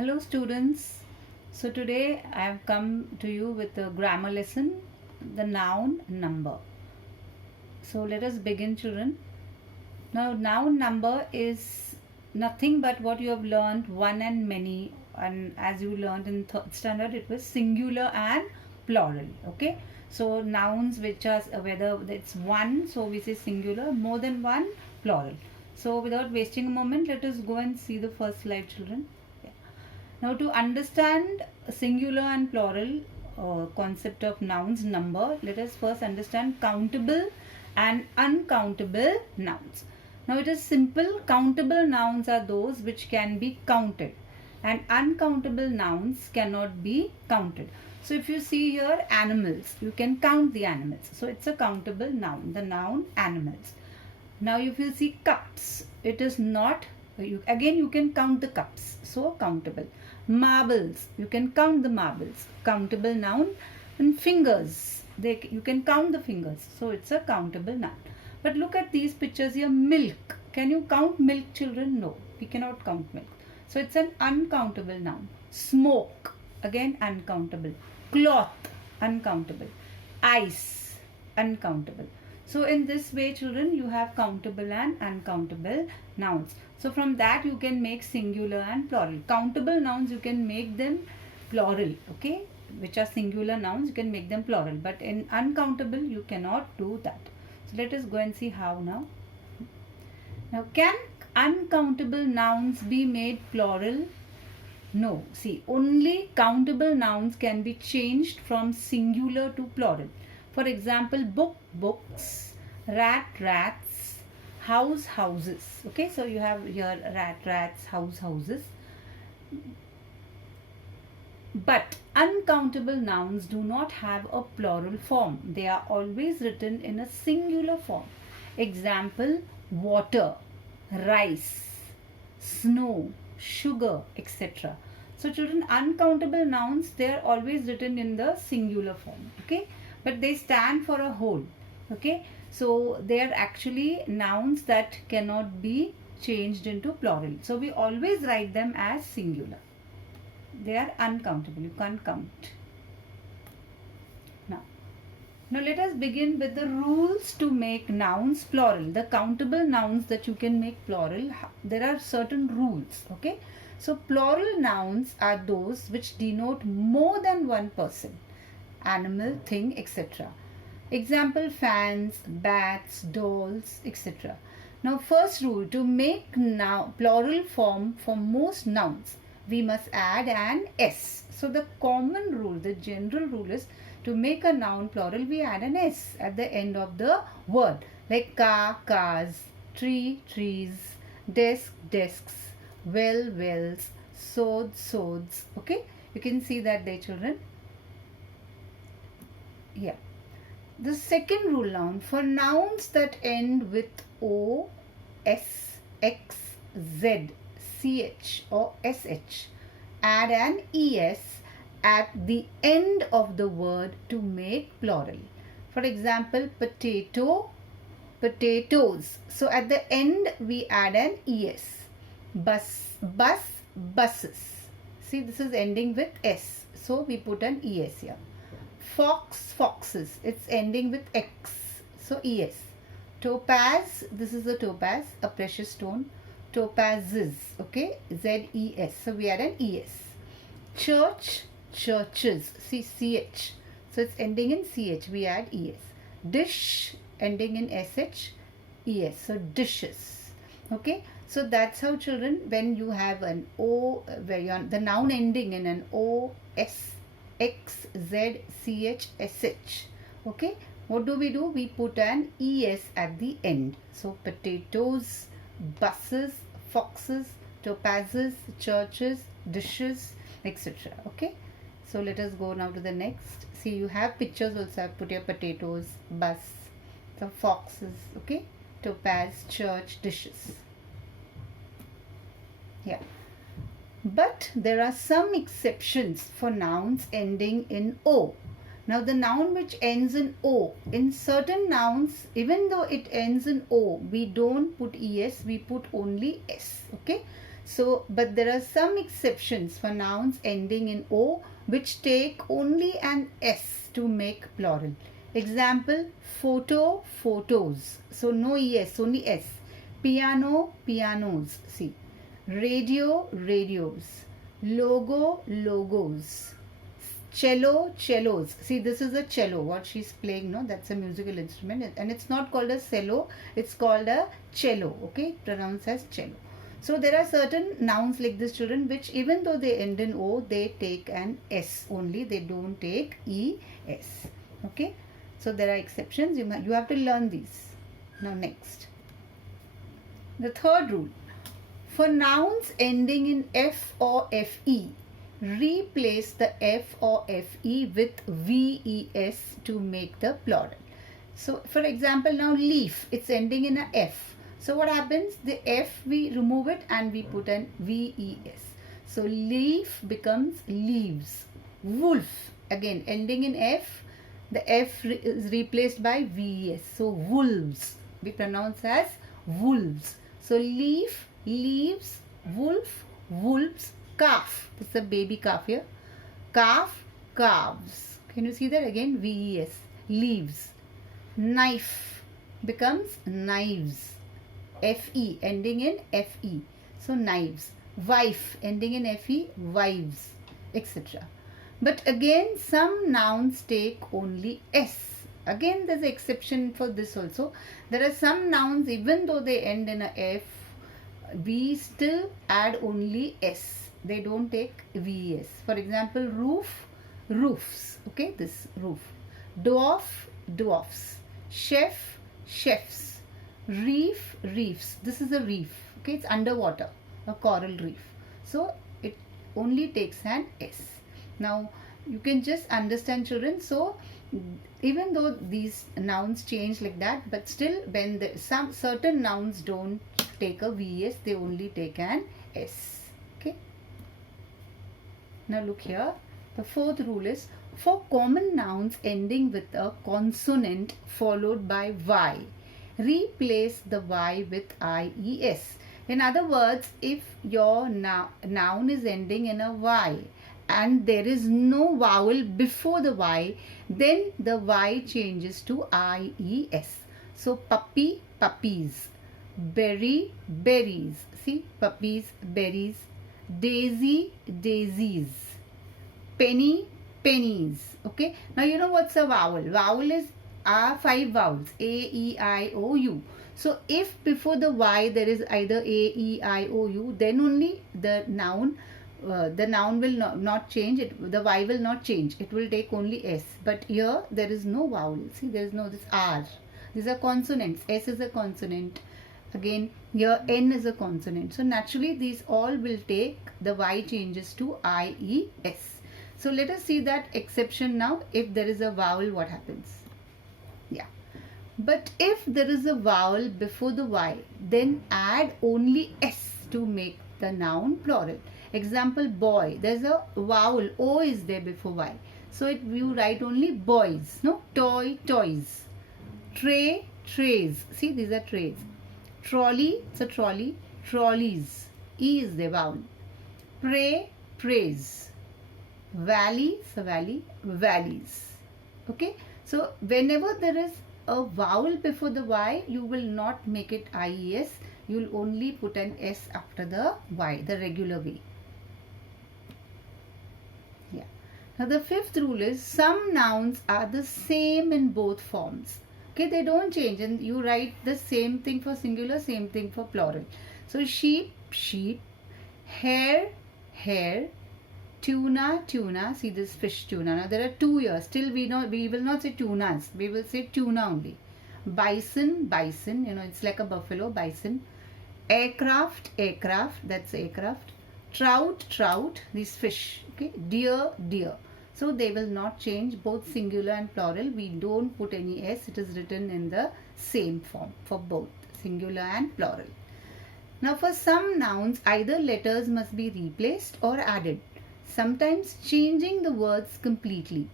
Hello students. So today I have come to you with a grammar lesson, the noun number. So let us begin, children. Now noun number is nothing but what you have learned, one and many, and as you learned in third standard it was singular and plural. Okay, so nouns which are whether it's one, so we say singular, more than one, plural. So without wasting a moment, let us go and see the first slide, children. Now to understand singular and plural concept of nouns number, let us first understand countable and uncountable nouns. Now it is simple. Countable nouns are those which can be counted and uncountable nouns cannot be counted. So if you see here animals, you can count the animals. So it's a countable noun, the noun animals. Now if you see cups, it is not, again you can count the cups, so countable. Marbles, you can count the marbles, countable noun. And fingers, you can count the fingers, so it's a countable noun. But look at these pictures here. Milk, can you count milk, children? No, we cannot count milk, so it's an uncountable noun. Smoke, again uncountable. Cloth, uncountable. Ice, uncountable. So in this way, children, you have countable and uncountable nouns. So from that you can make singular and plural. Countable nouns, you can make them plural, okay, which are singular nouns, you can make them plural. But in uncountable, you cannot do that. So let us go and see how now. Now, can uncountable nouns be made plural? No. See, only countable nouns can be changed from singular to plural. For example, book, books, rat, rats, house, houses. Okay, so you have here rat, rats, house, houses. But uncountable nouns do not have a plural form. They are always written in a singular form. Example, water, rice, snow, sugar, etc. So children, uncountable nouns, they are always written in the singular form. Okay, but they stand for a whole. Okay, so they are actually nouns that cannot be changed into plural. So we always write them as singular. They are uncountable, you can't count. Now let us begin with the rules to make nouns plural. The countable nouns that you can make plural, there are certain rules. Okay, so plural nouns are those which denote more than one person, animal, thing, etc. Example, fans, bats, dolls, etc. Now first rule, to make now plural form for most nouns, we must add an S. So the common rule, the general rule is, to make a noun plural, we add an S at the end of the word. Like car, cars, tree, trees, desk, desks, well, wells, sword, swords. Okay, you can see that there, children. Yeah. The second rule now, for nouns that end with O, S, X, Z, CH or SH, add an ES at the end of the word to make plural. For example, potato, potatoes. So at the end we add an ES. Bus, bus, buses. See, this is ending with S, so we put an ES here. Fox, foxes. It's ending with X, so ES. Topaz, this is a topaz, a precious stone. Topazes, okay, ZES, so we add an ES. Church, churches, see, CH, so it's ending in CH, we add ES. Dish, ending in SH, ES, so dishes. Okay, so that's how, children, when you have an O, the noun ending in an O, S, X, Z, CH, SH. Okay, what do? We put an ES at the end. So potatoes, buses, foxes, topazes, churches, dishes, etc. Okay, so let us go now to the next. See, you have pictures also. I've put your potatoes, bus, the foxes, okay, topaz, church, dishes. Yeah. But there are some exceptions for nouns ending in O. Now the noun which ends in O, in certain nouns, even though it ends in O, we don't put ES, we put only S. Okay. So, but there are some exceptions for nouns ending in O which take only an S to make plural. Example, photo, photos. So, no ES, only S. Piano, pianos. See. Radio, radios. Logo, logos. Cello, cellos. See, this is a cello, what she's playing, no? That's a musical instrument. And it's not called a cello, it's called a cello, okay? Pronounced as cello. So, there are certain nouns like this, children, which even though they end in O, they take an S only. They don't take ES, okay? So, there are exceptions. You have to learn these. Now, next. The third rule. For nouns ending in F or FE, replace the F or FE with VES to make the plural. So, for example, now leaf, it's ending in a F. So, what happens? The F, we remove it and we put an VES. So, leaf becomes leaves. Wolf, again, ending in F, the F is replaced by VES. So, wolves, we pronounce as wolves. So, leaf, leaves, wolf, wolves, calf. This is a baby calf here. Calf, calves. Can you see that again? VES. Leaves. Knife becomes knives. FE ending in FE. So knives. Wife ending in FE. Wives. Etc. But again, some nouns take only S. Again, there's an exception for this also. There are some nouns, even though they end in a F, we still add only S. They don't take VES. For example, roof, roofs. Okay, this roof. Dwarf, dwarfs. Chef, chefs. Reef, reefs. This is a reef. Okay, it's underwater, a coral reef. So, it only takes an S. Now, you can just understand, children. So, even though these nouns change like that, but still when some certain nouns don't take a VES, they only take an S. Okay. Now look here. The fourth rule is, for common nouns ending with a consonant followed by Y, replace the Y with IES. In other words, if your noun is ending in a Y and there is no vowel before the Y, then the Y changes to IES. So, puppy, puppies. Berry, berries. See, puppies, berries. Daisy, daisies. Penny, pennies. Okay. Now, you know what's a vowel? Vowel is 5 vowels. A, E, I, O, U. So, if before the Y there is either A, E, I, O, U, then only the noun will not change. The Y will not change. It will take only S. But here there is no vowel. See, there is no this R. These are consonants. S is a consonant. Again, here N is a consonant. So, naturally these all will take the Y changes to IES. So, let us see that exception now. If there is a vowel, what happens? Yeah. But if there is a vowel before the Y, then add only S to make the noun plural. Example, boy. There's a vowel. O is there before Y. So, you write only boys. No? Toy, toys. Tray, trays. See, these are trays. Trolley, it's a trolley. Trolleys. E is the vowel. Pray, praise. Valley, it's a valley. Valleys. Okay. So, whenever there is a vowel before the Y, you will not make it IES. You will only put an S after the Y, the regular way. Yeah. Now, the fifth rule is, some nouns are the same in both forms. Okay, they don't change, and you write the same thing for singular, same thing for plural. So, sheep, sheep. Hare, hare. Tuna, tuna. See this fish, tuna. Now, there are two here. Still, we will not say tunas. We will say tuna only. Bison, bison. You know, it's like a buffalo, bison. Aircraft, aircraft. That's aircraft. Trout, trout. These fish. Okay. Deer, deer. So, they will not change, both singular and plural. We don't put any S. It is written in the same form for both singular and plural. Now, for some nouns, either letters must be replaced or added, sometimes changing the words completely.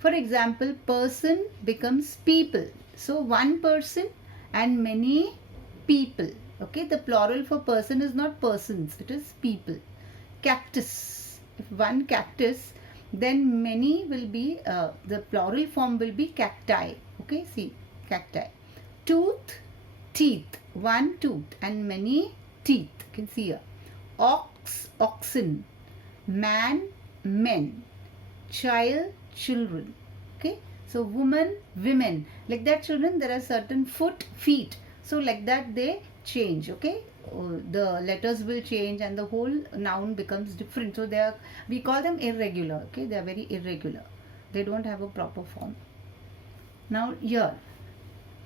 For example, person becomes people. So, one person and many people. Okay, the plural for person is not persons, it is people. Cactus. If one cactus, then many will be, the plural form will be cacti. Okay, see, cacti. Tooth, teeth. One tooth and many teeth. You can see here. Ox, oxen. Man, men. Child, children. Okay, so woman, women. Like that, children, there are certain foot, feet. So like that they change. Okay, the letters will change and the whole noun becomes different. So they are, we call them irregular. Okay, they are very irregular. They don't have a proper form. Now here,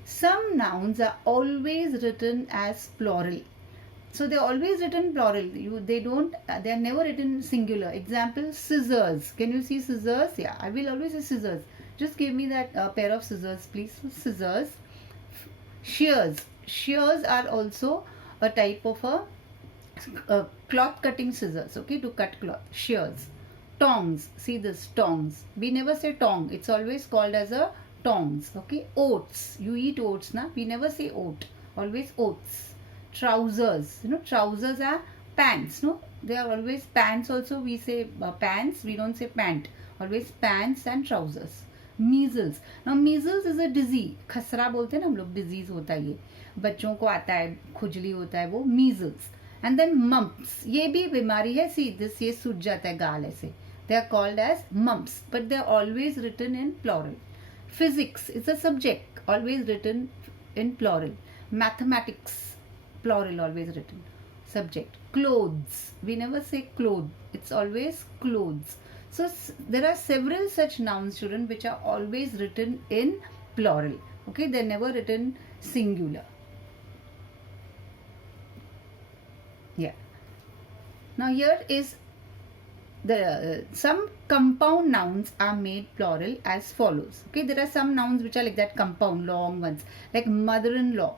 some nouns are always written as plural. So they are always written plural. They are never written singular. Example, scissors. Can you see scissors? Yeah, I will always say scissors. Just give me that pair of scissors, please. Scissors. Shears. Shears are also a type of a cloth cutting scissors. Okay, to cut cloth. Shears. Tongs. See this, tongs. We never say tong. It's always called as a tongs. Okay. Oats. You eat oats, na? We never say oat. Always oats. Trousers. You know, trousers are pants. No, they are always pants. Also, we say pants. We don't say pant. Always pants and trousers. Measles. Now measles is a disease. खसरा बोलते हैं ना हम लोग, disease होता है ये, बच्चों को आता है, खुजली होता है, वो measles. And then mumps. ये भी बीमारी है. See this, ये सूज जाता है गाल ऐसे. They are called as mumps, but they are always written in plural. Physics is a subject, always written in plural. Mathematics, plural, always written. Subject. Clothes. We never say clothes. It's always clothes. So there are several such nouns, children, which are always written in plural. Okay, they're never written singular. Yeah. Now here is the some compound nouns are made plural as follows. Okay, there are some nouns which are like that, compound, long ones, like mother-in-law.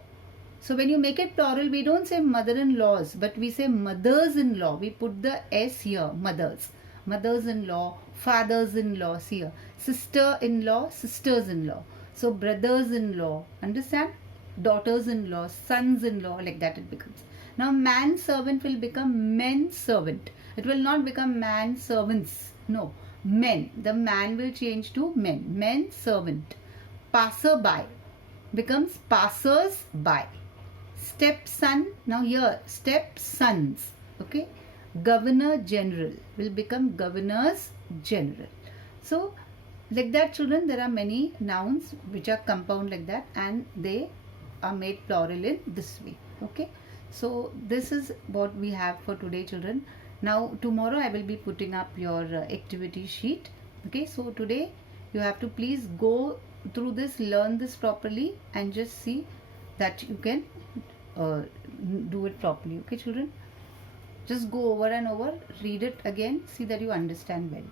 So when you make it plural, we don't say mother-in-laws, but we say mothers-in-law. We put the S here, mothers. Mothers-in-law, fathers-in-law, here. Sister-in-law, sisters-in-law. So brothers-in-law, understand? Daughters-in-law, sons-in-law, like that it becomes. Now man-servant will become men-servant. It will not become man-servants. No, men. The man will change to men. Men-servant. Passer-by becomes passers-by. Stepson, now here, stepsons. Okay. Governor General will become governors general. So like that, children, there are many nouns which are compound like that, and they are made plural in this way. Okay, so this is what we have for today, children. Now tomorrow I will be putting up your activity sheet. Okay, so today you have to please go through this, learn this properly, and just see that you can do it properly. Okay, children, just go over and over, read it again, see that you understand well.